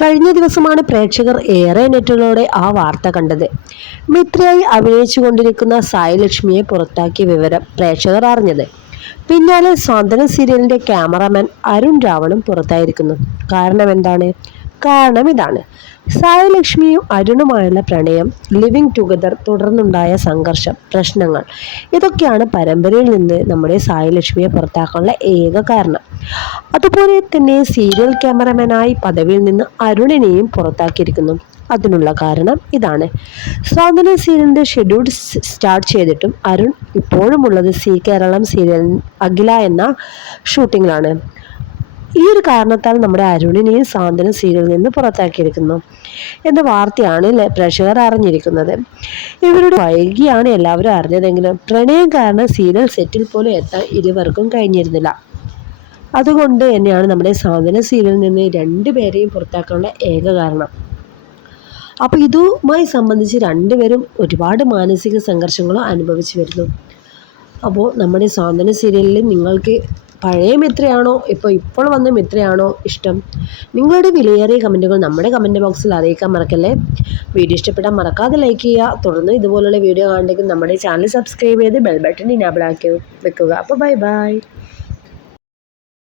കഴിഞ്ഞ ദിവസമാണ് പ്രേക്ഷകർ ഏറെ നെറ്റിലൂടെ ആ വാർത്ത കണ്ടത്. മിത്രയായി അഭിനയിച്ചുകൊണ്ടിരിക്കുന്ന സായി ലക്ഷ്മിയെ പുറത്താക്കിയ വിവരം പ്രേക്ഷകർ അറിഞ്ഞത്. പിന്നാലെ സ്വാതന്ത്ര്യ സീരിയലിന്റെ ക്യാമറാമാൻ അരുൺ രാവണും പുറത്തായിരിക്കുന്നു. കാരണം എന്താണ്? കാരണം ഇതാണ്: സായി ലക്ഷ്മിയും അരുണുമായുള്ള പ്രണയം, ലിവിംഗ് ടുഗദർ, തുടർന്നുണ്ടായ സംഘർഷം, പ്രശ്നങ്ങൾ, ഇതൊക്കെയാണ് പരമ്പരയിൽ നിന്ന് നമ്മുടെ സായി ലക്ഷ്മിയെ പുറത്താക്കാനുള്ള ഏക കാരണം. അതുപോലെ തന്നെ സീരിയൽ ക്യാമറമാനായി പദവിയിൽ നിന്ന് അരുണിനെയും പുറത്താക്കിയിരിക്കുന്നു. അതിനുള്ള കാരണം ഇതാണ്: സ്വാതന്ത്ര്യ സീരിയലിന്റെ ഷെഡ്യൂൾ സ്റ്റാർട്ട് ചെയ്തിട്ടും അരുൺ ഇപ്പോഴും ഉള്ളത് സി കേരളം സീരിയൽ അഖില എന്ന ഷൂട്ടിങ്ങിലാണ്. ഈ ഒരു കാരണത്താൽ നമ്മുടെ അരുണിനെയും സ്വാതന്ത്ര്യ സീരിയലിൽ നിന്ന് പുറത്താക്കിയിരിക്കുന്നു എന്ന വാർത്തയാണ് പ്രേക്ഷകർ അറിഞ്ഞിരിക്കുന്നത്. ഇവരുടെ വൈകിയാണ് എല്ലാവരും അറിഞ്ഞതെങ്കിലും പ്രണയം കാരണം സീരിയൽ സെറ്റിൽ പോലും എത്താൻ ഇരുവർക്കും കഴിഞ്ഞിരുന്നില്ല. അതുകൊണ്ട് തന്നെയാണ് നമ്മുടെ സ്വാതന്ത്ര്യ സീരിയലിൽ നിന്ന് രണ്ടുപേരെയും പുറത്താക്കാനുള്ള ഏക കാരണം. അപ്പോൾ ഇതുമായി സംബന്ധിച്ച് രണ്ടുപേരും ഒരുപാട് മാനസിക സംഘർഷങ്ങളും അനുഭവിച്ചു വരുന്നു. അപ്പോൾ നമ്മുടെ സ്വാതന്ത്ര്യ സീരിയലിൽ നിങ്ങൾക്ക് പഴയ മിത്രയാണോ ഇപ്പോൾ വന്ന മിത്രയാണോ ഇഷ്ടം? നിങ്ങളുടെ വിലയേറിയ കമൻറ്റുകൾ നമ്മുടെ കമൻറ്റ് ബോക്സിൽ അറിയിക്കാൻ മറക്കല്ലേ. വീഡിയോ ഇഷ്ടപ്പെട്ടാൽ മറക്കാതെ ലൈക്ക് ചെയ്യുക. തുടർന്ന് ഇതുപോലുള്ള വീഡിയോ കാണണമെങ്കിൽ നമ്മുടെ ചാനൽ സബ്സ്ക്രൈബ് ചെയ്ത് ബെൽ ബട്ടൺ ഇനാബിൾ ആക്കി വെക്കുക. അപ്പോൾ ബൈ.